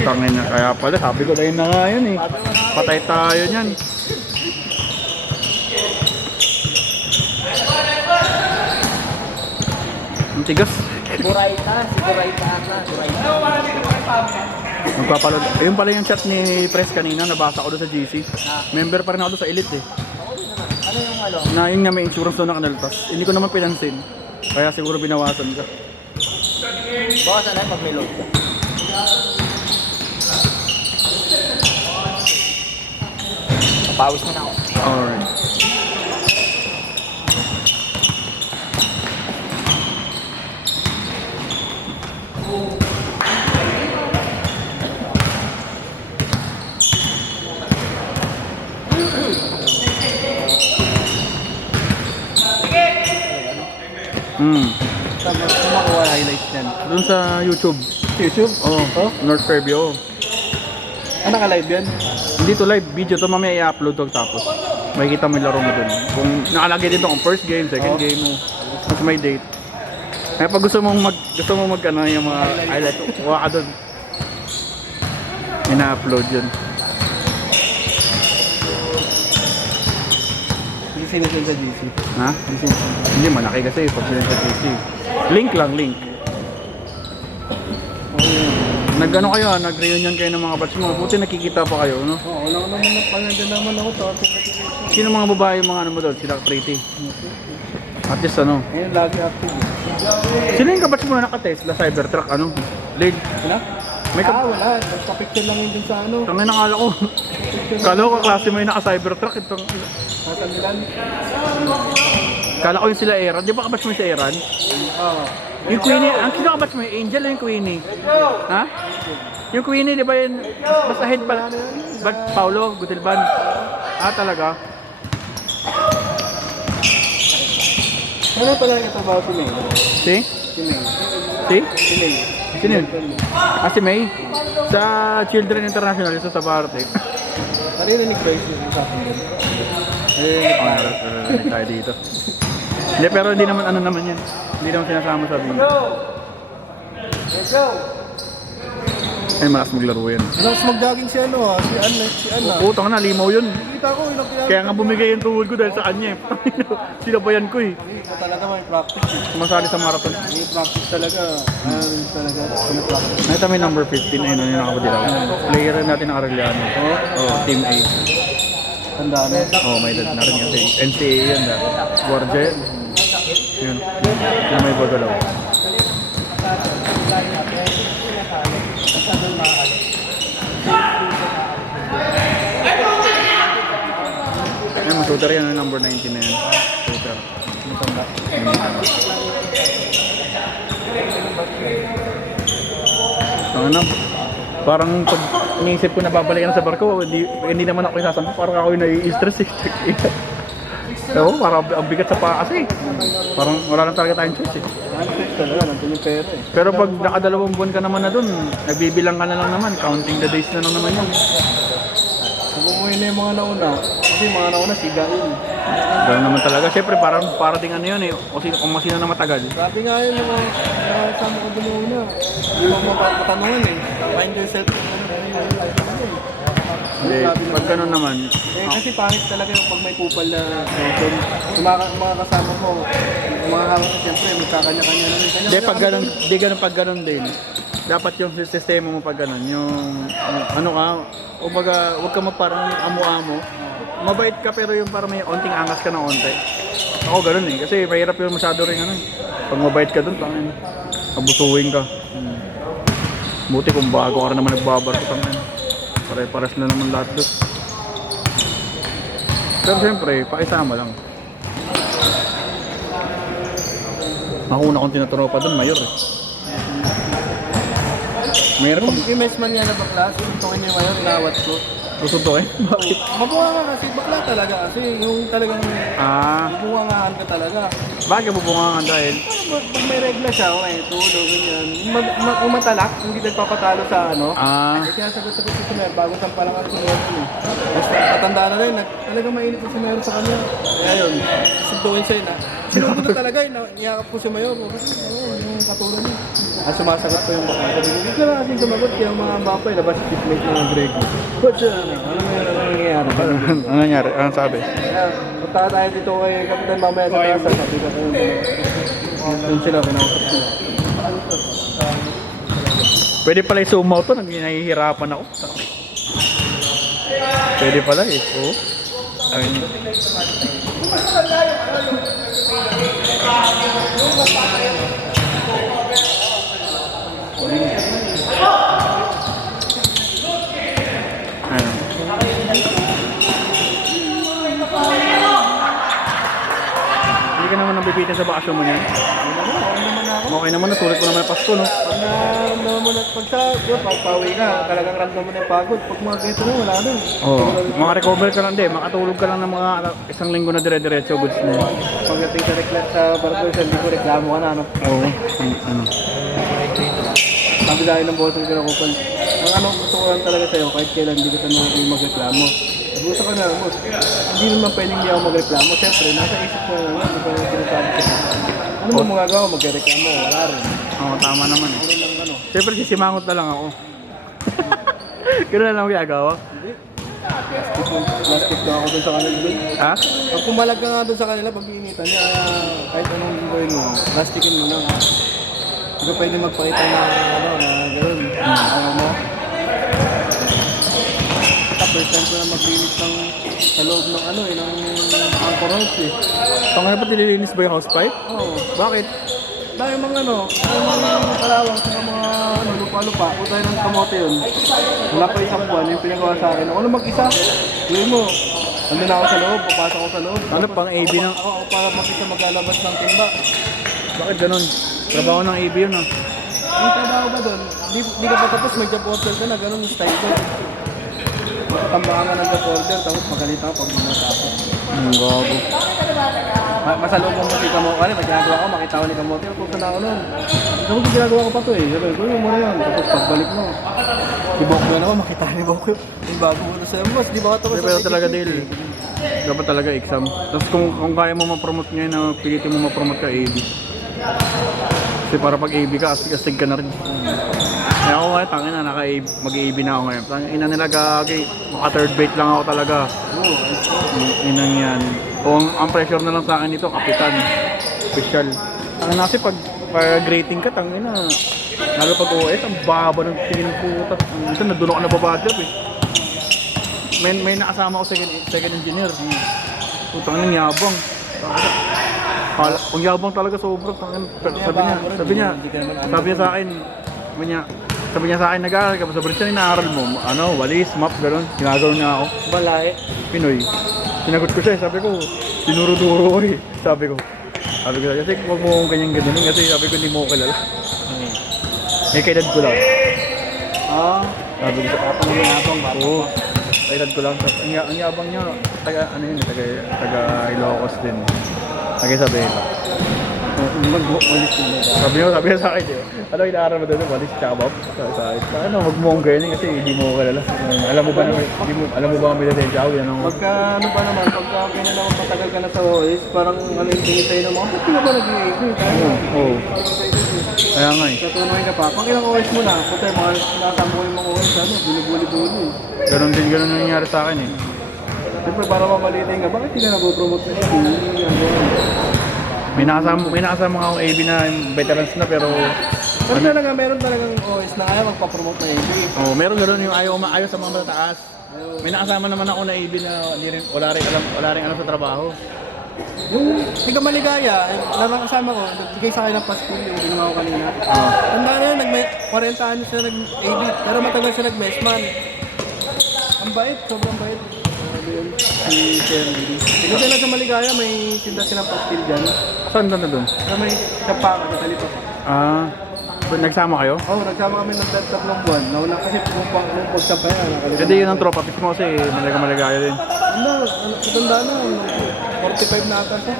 Tangin na, kaya pala, sabi ko tayo na nga yun eh. Patay tayo niyan. Ang tigas. Buraita, si Buraita na. Magpapaload. Ayun pala yung chat ni Press kanina, nabasa ko doon sa GC. Member pa rin ako doon sa Elite eh. Ano yung ano? Na yun nga may insurance doon na kanaltas. Hindi ko naman pinansin. Kaya siguro binawasan ka. Baka sana pag may load ka. Pawis na ako. Alright. Saan makuha highlights yan? Doon sa YouTube. YouTube? Oh, North Fairview. Ah, naka-live yan? Hindi to live video to, mamaya i-upload to tapos makikita mo yung laro mo dun. Kung nakalagay dito kung first game, second game mo, tapos may date. Kaya pag gusto mo mag ano, yung mga highlight, kuha ka dun. Ina-upload yun. Hindi sinusun sa GC. Ha? Hindi, malaki kasi pag sila sa GC. Link lang, link. Nag-ano kayo, nag-reunion kayo ng mga batch mo. Buti nakikita pa kayo, no? Oo, wala naman napalanda naman ako to. Sino mga babae yung mga ano mo doon? Sila pretty. At least ano. Ayun, lagi active. Sino yung kabatch mo na naka-Tesla Cybertruck, ano? Leg. Sila? May wala. Nagpa-picture lang yun dun sa ano. Tangin nakala ko. Kala ko kaklase mo yung naka-Cybertruck. Itong... Nasa Milan. Kala ko yung sila Eran. Di ba kabatch mo yung si Eran? Oo. Yung Queenie, ang sino kabatch mo yung Angel o yung Queenie? Ha? Yung Queenie, di ba yun? Basta head pala. Ba't Paulo Gutilban? Ah, talaga? Ano pala yung trabaho si May? Si? Si May. Si? Si May. Sino yun? Ah, si May? Sa Children International, ito sa Barte. Naririnig ba yung sa akin? Naririnig tayo dito. Hindi, pero hindi naman ano naman yan. Hindi naman sinasama sa video. Let's go! Ay, malas maglaro yan. Mas mag-jogging si ano si Anna. Utang na, limaw yun. Kita ko, yung pinag- Kaya nga bumigay yung tuhod ko dahil sa kanya eh. Sinabayan ko eh. Hindi ko talaga may practice. Sumasali sa marathon. May practice talaga. Talaga. May practice. Nakita mo yung number 15, ayun yung nakapadilaw. Player natin ng Arellano. Oh, Team A. Tandaan na. Oh, may dad na rin kasi. NCAA yan dati. Guardia yan. Yun. Yung may bagalaw. Ayun, masuter yan, number 19 na yan. Shooter. Matanda. Ang ano, parang pag iniisip ko na babalikan sa barko, hindi naman ako isasampo, parang ako yung nai-stress eh. Oo, parang ang bigat sa paa kasi. Parang wala lang talaga tayong choice eh. Practice talaga, nandun yung pera eh. Pero pag nakadalawang buwan ka naman na dun, nagbibilang ka na lang naman, counting the days na lang naman yun. Kung umuwi na yung mga nauna, kasi yung mga nauna sigain. Ganoon naman talaga. Siyempre, para ding ano yun eh, kung masino na matagal. Sabi nga yun yung mga kasama ko doon una. Yung mga patanungan eh. Find yourself. Hindi, pag gano'n naman, Kasi pangit talaga yung pag may kupal na session. Yung mga kasama mo, yung mga hawak ko siyempre, magkakanya-kanya na rin. hindi pag gano'n, di gano'n pag gano'n din. Dapat yung sistema mo pag gano'n, yung ano ka, kumbaga, huwag ka parang amo-amo. Mabait ka pero yung parang may onting angas ka ng onte. Ako gano'n eh, kasi mahirap yung masyado rin ano eh. Pag mabait ka dun, pangin, abusuhin ka. Buti kung bago ka rin naman nagbabarko pangin. Pare-pares na naman lahat doon. Pero siyempre, pakisama lang. Ako una kong tinaturo pa doon, mayor eh. Mayroon Kung i-messman niya na bakla, tungin niya mayor, inawat ko. susuntukin. Bakit? Mabuha ka kasi, bakla talaga kasi yung talagang bubungangahan ka talaga. Bakit bubungangan dahil? Pag may regla siya, okay, tulog, ganyan. Umatalak, hindi nagpapatalo sa ano. Eh, kaya sagot-sagot si Sumer, bago sa palangan si Sumer. Tapos patanda na rin, talagang mainit si Sumer sa kanya. Kaya yun, suntuin siya na. Sinundo na talaga, niyakap ko si Mayor. Kasi yung katulad niya. sumasagot ko yung baka. Sabi ko, hindi ka na kasing sumagot. Kaya yung mga bapay, labas yung teammate ng Greg. What's yan? Ano nangyayari? Ano nangyari? Anong sabi? Punta tayo dito kay Kapitan mamaya sa taas. Sabi ko kung doon sila, kinausap sila. Pwede pala i-zoom out to, nahihirapan ako. Pwede pala eh. Oo. Ayun. Ayun. Hindi ka naman nabibitin sa bakasyon mo niyan. Okay naman, nasulit mo naman ang Pasko, no? Pag naman mo na, pagpawi ka, talagang ramdam mo na yung pagod. Pag mga ganito na, wala na. Oo. Makarecover ka lang din, makatulog ka lang ng mga isang linggo na dire-diretso, goods na yun. Pagdating sa reklat sa barko, hindi ko reklamo ka na, ano? Oo. Ano? Sabi dahil ng botong ko na kupal. Ang ano, gusto ko lang talaga sa'yo, kahit kailan hindi ka tanong kung magreklamo. Nagusto ka na, boss. Hindi naman pwedeng hindi ako magreklamo. Siyempre, nasa isip ko na naman, hindi ko yung sinasabi ko. Ano mo magagawa? Magreklamo, wala rin. Oo, tama naman eh. Ano lang ano? Siyempre, sisimangot na lang ako. Ganun na lang ako ginagawa. Hindi. Plastic na ako dun sa kanila. Ha? Pag pumalag ka nga dun sa kanila, pag iinitan niya, kahit anong gawin mo, plastikin mo lang. Hindi ka pwede magpakita na ano, na gano'n. Ano mo? First time ko na maglinis ng sa loob ng ano eh, ng anchor house eh. Tangay pa nililinis ba yung house pipe? Oo. Bakit? Dahil mga ano, mga kalawang sa mga ano, lupa-lupa. Kung tayo ng kamote yun. Wala pa isang buwan, yung pinagawa sa akin. Ako na mag-isa. Gawin mo. Nandun ako sa loob, papasok ako sa loob. Ano pang AB ng... Ako para mag-isa maglalabas ng timba. Bakit ganun? Trabaho ng AB yun ah. Yung trabaho ba doon? Di ka pa tapos, may job order ka na, ganun yung style ko. Tambakan ka ng job order, tapos magalit ako pag matapos. Gago. Masalubong mo si Kamote. Pag ginagawa ko, makita ko ni Kamote. Kung saan ako nun. Sabi ko, ginagawa ko pa to eh. Sabi ko, mo na yun. Tapos pagbalik mo. Di ba ko yan ako, makita ni Boko. Yung bago ko na sa'yo, boss. Di ba ka tapos Pero talaga deal. Dapat talaga exam. Tapos kung kaya mo ma-promote ngayon, na pilitin mo ma-promote ka AB. Kasi para pag AB ka, astig ka na rin. Kaya ako ngayon, tangin na, mag-AB na ako ngayon. Tangin ina nila gagi, maka third bait lang ako talaga. Inang yan. O ang pressure na lang sa akin ito, kapitan. Official. Ang nasi pag grading ka, tangin na. Lalo pag OS, ang baba ng tingin ng putas. Ito, nandun ako nababadlap eh. May nakasama ko second engineer. Putang ng yabang. Ang yabang talaga sobra. Sabi niya sa akin, sabi niya sa akin, nag-aaral ka pa sa Brinson, inaaral mo, ano, walis, map, gano'n. Ginagano niya ako. Balay. Pinoy. Sinagot ko siya, sabi ko, tinuro-turo ko eh. Sabi ko, kasi huwag mo akong ganyan-ganyan kasi sabi ko, hindi mo ko kilala. May kaedad ko lang. Sabi ko, Tapos ng yabang, oo. Kaedad ko lang. Ang yabang niya, taga Ilocos din. Taga Isabela. mag-walis mo na. Sabi niya sa akin, ano inaaral mo doon? Walis tsaka bab? Sabi sa akin, ano, huwag mo akong ganyan kasi hindi mo ko kilala. Alam mo ba ang bidasensya ako? Yan ang... Pagka ano ba naman, pagka kinalaman matagal ka na sa OS, parang ano yung tingin sa'yo ng mga, ba't di ka ba nag-i-AB? Oo. Kaya nga eh. Natunoy ka pa. Pag ilang OS mo na, kung tayo mga nasama ko yung mga OS, ano, binubuli-buli. Ganun nangyayari sa akin eh. Siyempre, para mamalitin ka, bakit hindi ka nag-promote na AB? May nakasama nga akong AB na veterans na pero... Pero talaga, meron talagang OS na ayaw magpa-promote na AB. Oh, meron gano'n yung ayaw sa mga matataas. May nakasama naman ako na AB na wala rin alam sa trabaho. Yung tiga maligaya, na nakasama ko, nagbigay sa akin ng passport yung ginawa ko kanina. Tanda na yun, 40 anos na nag-AB, pero matagal siya nag-messman. Ang bait, sobrang bait. Yun, si Sir Lily. Tignan sila sa maligaya, may tinda silang pastil dyan. Saan doon? Na may sapa, natalito. Nagsama kayo? Oo, nagsama kami ng 3 buwan. Nauna kasi pumupang pagsapa yan. Kasi yun ang tropa pick mo kasi maligaya din. Ano, matanda na, 45 na ata siya.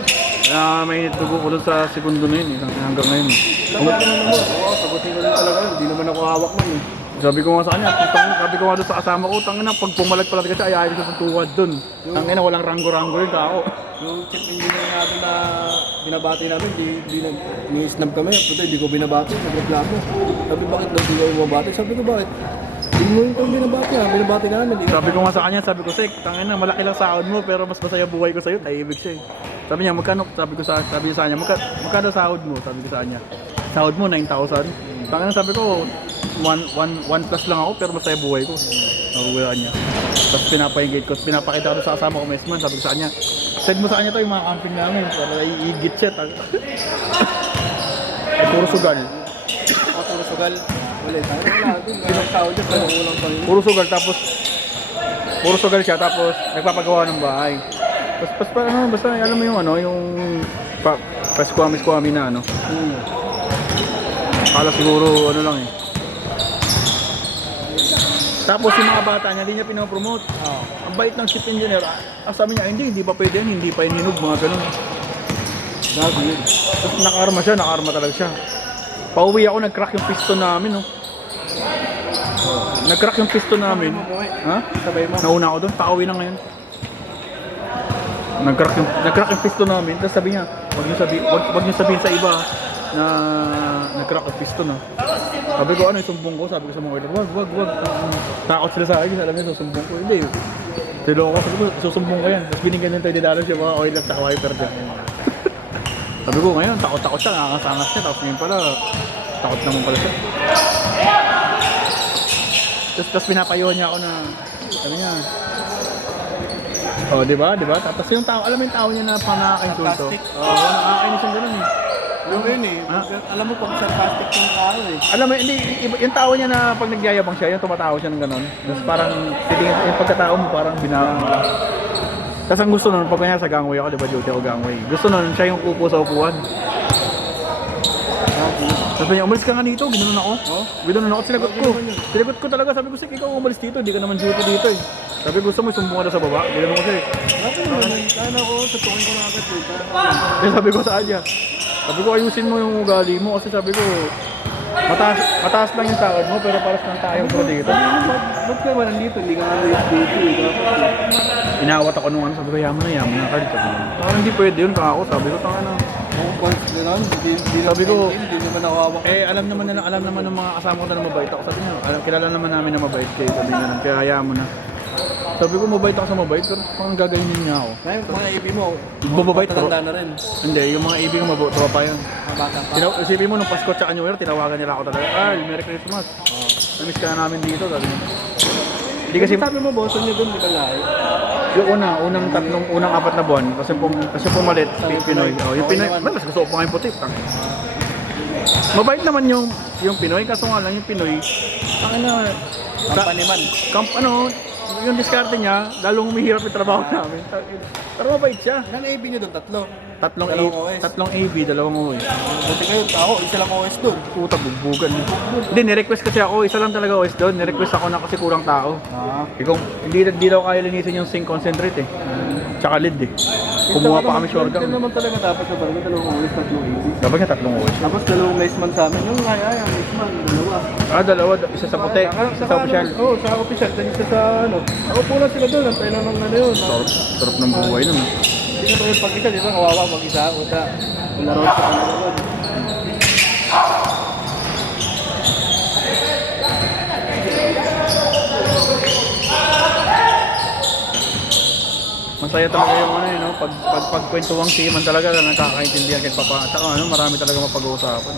Mainit dugo ko doon sa segundo na yun hanggang ngayon eh. Sagot ko naman mo, oo, sagutin ko rin talaga yun. Hindi naman ako hawak nun eh. Sabi ko nga sa kanya, sabi ko nga doon sa kasama ko, tangina pag pumalag pala kasi ayayin ko sa tuwad doon. Tangina walang ranggo-ranggo yun ako. Yung chief engineer natin na binabati namin, ni-snub kami. Puto, hindi ko binabati, nagreklamo. Sabi, bakit daw di ko bumabati? Sabi ko, bakit? Hindi mo yung binabati ha, binabati ka namin. Sabi ko nga sa kanya, sabi ko, Sek, tangin na, malaki lang sahod mo, pero mas masaya buhay ko sa'yo, tahimik siya eh. Sabi niya, magkano, sabi niya sa kanya, magkano sahod mo? Sabi ko sa kanya, sahod mo, 9,000. Tangin na, sabi ko, 1 plus lang ako, pero masaya buhay ko. Sabi ko sa kanya. Tapos pinapa-engage ko, pinapakita ko sa kasama ko, Mesman, sabi ko sa kanya, send mo sa kanya to yung mga camping namin, para iigit siya. Ay, puro sugal. Puro sugal. Wala, tayo wala. Pinagtawad dyan, pero ulang pa yun. Puro sugal siya, tapos nagpapagawa ng bahay. Basta alam mo yung yung paskwami na ano. Akala siguro ano lang eh. Tapos yung mga bata niya, hindi niya pinopromote. Ang bait ng chief engineer, sabi niya, hindi pa pwede yan, hindi pa ininog, mga ganun. Gabi yun. Tapos naka-arma talaga siya. Pauwi ako, nag-crack yung piston namin, no. Nag-crack yung piston namin. Ha? Sabay mo. Nauna ako doon, pauwi na ngayon. Nag-crack yung piston namin, tapos sabi niya, wag niyo sabihin sa iba na nag-crack yung piston, ha. Sabi ko, ano, isumbong ko? Sabi ko sa mga oiler, wag. Takot sila sa akin, alam niyo, susumbong ko. Hindi, tilo ko, sabi ko, susumbong ko yan. Tapos binigyan ng $30 yung mga oiler sa wiper dyan. Sabi ko, ngayon, takot siya, nakasangas siya, tapos ngayon pala, takot naman pala siya. Tapos pinapayuhan niya ako na, sabi niya, oh, di ba? Tapos yung tao, alam mo yung tao niya na panakakainsulto. Oo, nakakainis yung gano'n eh. Yung yun eh. Alam mo pag sarcastic yung tao eh. Alam mo, hindi, yung tao niya na pag nagyayabang siya, yung tumatawa siya ng gano'n. Tapos parang, yung pagkatao mo parang Tapos ang gusto nun, pag kanya sa gangway ako, di ba duty ako gangway. Gusto nun, siya yung upo sa upuan. Sabi niya, umalis ka nga dito, ginanon ako. Ginanon ako, sinagot ko talaga, sabi ko, sige, ikaw umalis dito, hindi ka naman duty dito eh. Sabi ko, gusto mo, sumbong ka na sa baba, ginanon ko siya eh. Kaya ako, tutukin ko na agad eh. Eh, sabi ko sa kanya, sabi ko, ayusin mo yung ugali mo, kasi sabi ko, mataas lang yung sahod mo, pero paras lang tayong pro dito. Ba't ka ba nandito? Hindi ka nga dito eh. Inawat ako nung ano, sabi ko, yaman na Carl. Parang hindi pwede yun, kako, sabi ko, tanga na. Sabi ko, hindi naman ako hawak. Alam naman ng mga kasama ko na mabait ako. Sabi niya, kilala naman namin na mabait kayo. Sabi niya, kaya hayaan mo na. Sabi ko, mabait ako sa mabait, pero parang gaganyan niya ako. Ngayon, mga AB mo, mababait, matanda na rin. Hindi, yung mga ibig mo, tropa yun. Bata pa. Isipin mo, nung Pasko tsaka New Year, tinawagan nila ako talaga. Carl, Merry Christmas. Namiss ka na namin dito, sabi niya. Hindi kasi sabi mo, boss, niya doon, di ba lahat? yung unang 4 na buwan, kasi pumalit, Pinoy. Oh, yung Pinoy, mas gusto ko pa ngayon puti. Mabait naman yung Pinoy, kaso nga lang yung Pinoy, Kampaniman. yung diskarte niya, lalong humihirap yung trabaho namin. Pero mabait siya. Ilan AB niyo doon? Tatlo? Tatlong AB, 2 OS. Buti kayo, ako, isa lang OS doon. Puta, bugbugan. Hindi, nirequest kasi ako, isa lang talaga OS doon. Nirequest ako na kasi kurang tao. Hindi daw kaya linisin yung zinc concentrate eh. Tsaka lead eh. Kumuha pa kami shortgun. Ito naman talaga dapat sa barko, 2 OS, 3 AB. Dapat nga 3 OS. Tapos 2 Maceman sa amin. Yung kaya, Maceman, 2. 2. Isa sa puti, isa sa official. Oo, sa official. Isa sa ano. Ako po lang sila doon. Ang tayo naman ano yun. Sarap ng buhay nun. Hindi na yung pag-isa, di ba? Kawawa mag-isa. Uta. Laro sa kanila. Masaya talaga yung no? Pag kwentuwang siman talaga na nakakaintindihan kahit pa. At saka marami talaga mapag-uusapan.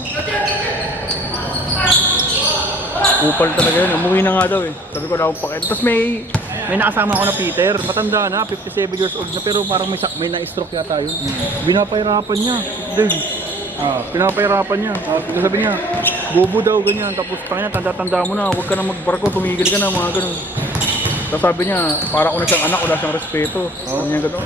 Upal talaga yun. Umuwi na nga daw eh. Sabi ko daw pakit. Tapos may nakasama ako na Peter. Matanda na, 57 years old na. Pero parang may na-stroke yata yun. Binapahirapan niya. Dude. Pinapahirapan niya. Sabi niya, bobo daw ganyan. Tapos tanda-tanda mo na. Huwag ka na magbarko. Tumigil ka na. Mga ganun. Tapos sabi niya, para ko na siyang anak. Wala siyang respeto. Sabi niya ganun.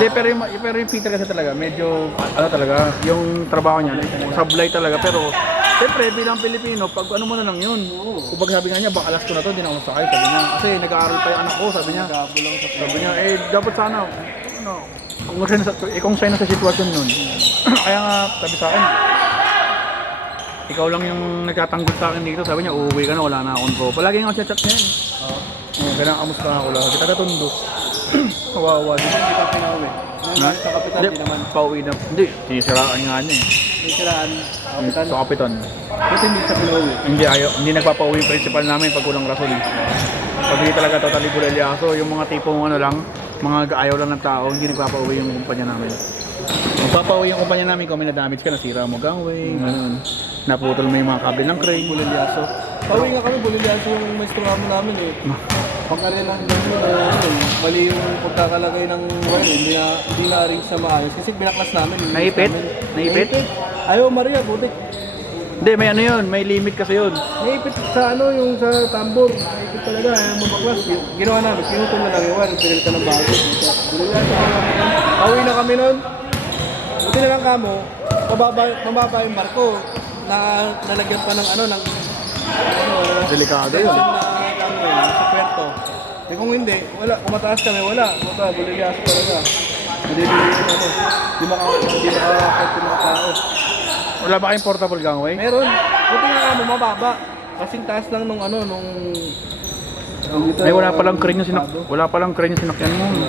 Hindi, pero yung Peter kasi talaga. Medyo, talaga. Yung trabaho niya. Sablay talaga. Pero siyempre, bilang Pilipino, pag ano mo na lang yun. Kung sabi nga niya, baka alas ko na to, hindi na ako sakay, sabi niya. Kasi nag-aaral pa yung anak ko, sabi niya. Sabi niya, dapat sana, kung siya na sa sitwasyon nun. Kaya nga, sabi sa akin, ikaw lang yung nagtatanggol sa akin dito. Sabi niya, uuwi ka na, wala na akong tropa. Palagi nga chat niya yun. Ganang kamusta ako lang. Kita katundo. Kawawa. Hindi ka pinauwi. Na? Sa kapitan, Hindi, di naman. pauwi na. Hindi, sinisiraan nga niya eh. May siraan. Kapitan. Sa kapitan. Buti hindi sa pinauwi. Hindi nagpapauwi yung principal namin pag kulang rason. Pag hindi talaga totally bulelyaso, yung mga tipong ano lang, mga ayaw lang ng tao, hindi nagpapauwi yung kumpanya namin. Magpapauwi yung kumpanya namin kung may na-damage ka, nasira mo gangway, ganun. Naputol mo yung mga kable ng crane. Bulilyaso. Pauwi nga kami, bulilyaso yung maestro mo namin eh. Pagkarela ng mali yung pagkakalagay ng wire, hindi na-arrange sa maayos. Kasi binaklas namin. Naipit? Naipit? Ayaw Maria, butik. Hindi, may ano yun, may limit kasi yun. Naipit sa ano, yung sa tambor. Naipit talaga, ayaw mabaklas. Ginawa namin, pinutol na lang yung wire, pinil ka ng bago. Bulilyaso kami namin. Pauwi na kami nun. Buti na lang kamo, mababa yung barko na nalagyan pa ng ano, Delikado tension yun. sa puerto. Eh kung hindi, wala. Kung mataas kami, wala. Wala, bulilyaso talaga. Hindi makakakit yung mga tao. Wala ba kayong portable gangway? Meron. Buti nga mo, mababa. Kasing taas lang nung ano, nung... Ay, wala palang crane yung sinakyan mo.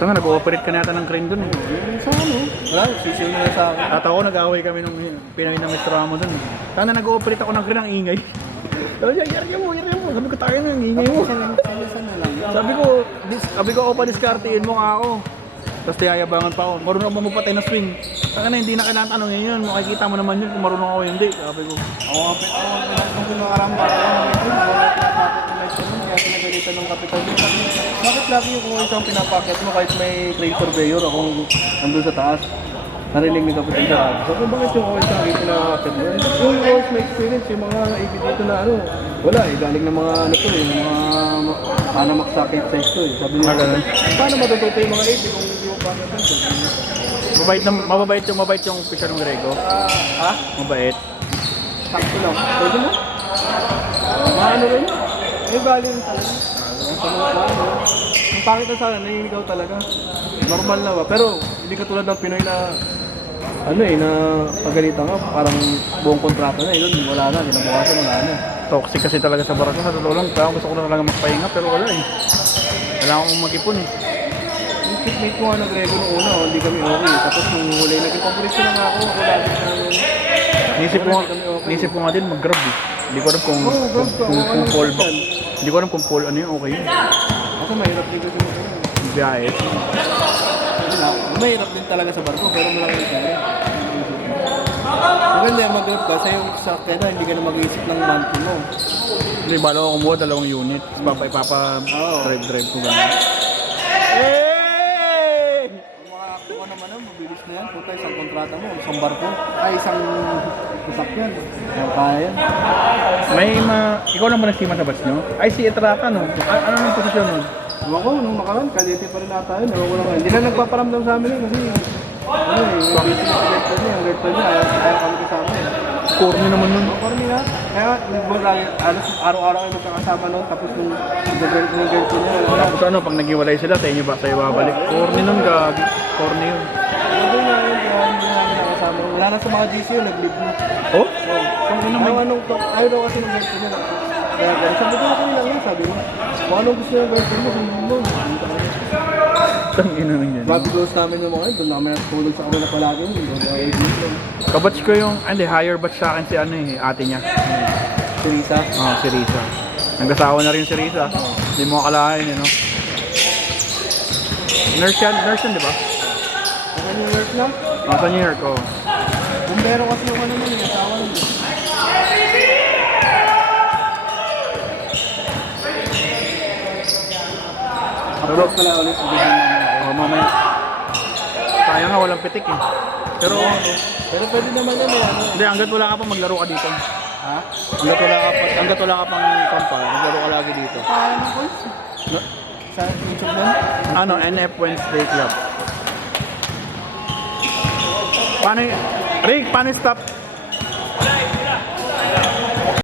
Tanga, nag-ooperate ka na yata ng crane dun eh. Yung sa ano? Wala, sisiw na lang sa akin. At ako, nag-away kami nung Pinoy na Mr. Ramo dun. Tanga, nag-ooperate ako ng crane, ang ingay. Sabi niya, yari mo. Sabi ko, tayo na, ang ingay mo. Saan na lang. Sabi ko, opa, diskartiin mo nga ako. Tapos tiyayabangan pa ako. Marunong ako mamupatay na swing. Tanga na, hindi na kailangan tanongin yun. Makikita mo naman yun kung marunong ako hindi. Sabi ko, Ako, kung pinakaramdam kaya pinagalitan ng kapitan yun. Bakit lagi yung kung isang pinapakit mo kahit may crane surveyor akong nandun sa taas? Narinig ni kapitan sa radyo. So kung bakit yung always ang pinapakit mo? Yung always may experience, yung mga AB dito na ano, wala eh, galing ng mga ano to eh, mga Panamax socket size to eh. Sabi niya, ganun. paano matututo yung mga AB kung hindi mo pakit ito? mababait yung official ng Grego. Ha? Mabait. Sakto lang. Pwede mo? Maano rin? Eh, galing talaga. Ang pangit na sana, naninigaw talaga. Normal na ba? Pero hindi ka tulad ng Pinoy na ano eh, na pagalitan ka, parang buong kontrata na eh. Doon, wala na, ginabukasan, wala na. Toxic kasi talaga sa barako. Sa totoo lang, gusto ko na talaga magpahinga pero wala eh. Wala akong mag-ipon eh. Yung teammate ko nga na Grego nung una, hindi kami okay. Tapos nung huli, naging paborito lang ako lagi na Nisip ko nga din mag-grab eh. Hindi ko alam kung fall ba. Hindi ko alam kung fall ano yun, okay yun. Ako mahirap din kasi Biyahe. mahirap din talaga sa barko, pero malaki rin kaya. Maganda yung mag-grab ka, sa'yo sa kaya hindi ka na mag-iisip ng monthly mo. Hindi, bala ko kumuha 2 unit. Tapos ipapa-drive ko gano'n. Kung ano naman ang mabilis na yan, puta isang kontrata mo, isang barko, ay isang sasakyan. Kaya yan. Ikaw lang ba nag-team sa batch nyo? Ay, si Etraka no? Ano nang posisyon nun? Ewan ko, nung nakaraan, kalite pa rin ata yun. Ewan ko lang. Hindi na nagpaparamdam sa amin yun kasi ano eh, yung busy na ang girlfriend niya, ayaw kami kasama eh. Corny naman nun. Parang nila, kaya lagi, araw-araw ay magkakasama noon, tapos yung girlfriend niya, wala. Tapos ano, pag naghiwalay sila, sa inyo ba sa'yo babalik? Corny nun, gagi. Corny yun. Ano nga yun, kaya hindi namin nakasama. Wala na sa mga GC yun, nag-live na. Oh? Kung ayaw daw kasi ng girlfriend niya. Kaya ganun, sabi ko na lang yun, sabi mo. Kung anong gusto yung girlfriend mo, hindi mo. Tangina nang yan. Babi goals namin yung mga yun, doon namin natulog sa kanila palagi yun. Kabatch ko yung, hindi, higher batch sa akin si ano eh, ate niya. Si Risa. Si Risa. Nag-asawa na rin si Risa. Hindi mo akalain eh, no? Nurse yan, di ba? Ano yung work na? Sa New York, oh. Bumbero kasi yung ano nun, yung asawa nun. Upload pala ulit ang video namin. Oh, mamaya. Sayang nga, walang pitik eh. Pero Pwede naman yun eh, ano. hindi, hanggat wala ka pa, maglaro ka dito. Ha? Hanggat wala ka pang kampa, maglaro ka lagi dito. Paano na course? No? Sa YouTube nun? Ano, NF Wednesday Club. Paano Rick, paano stop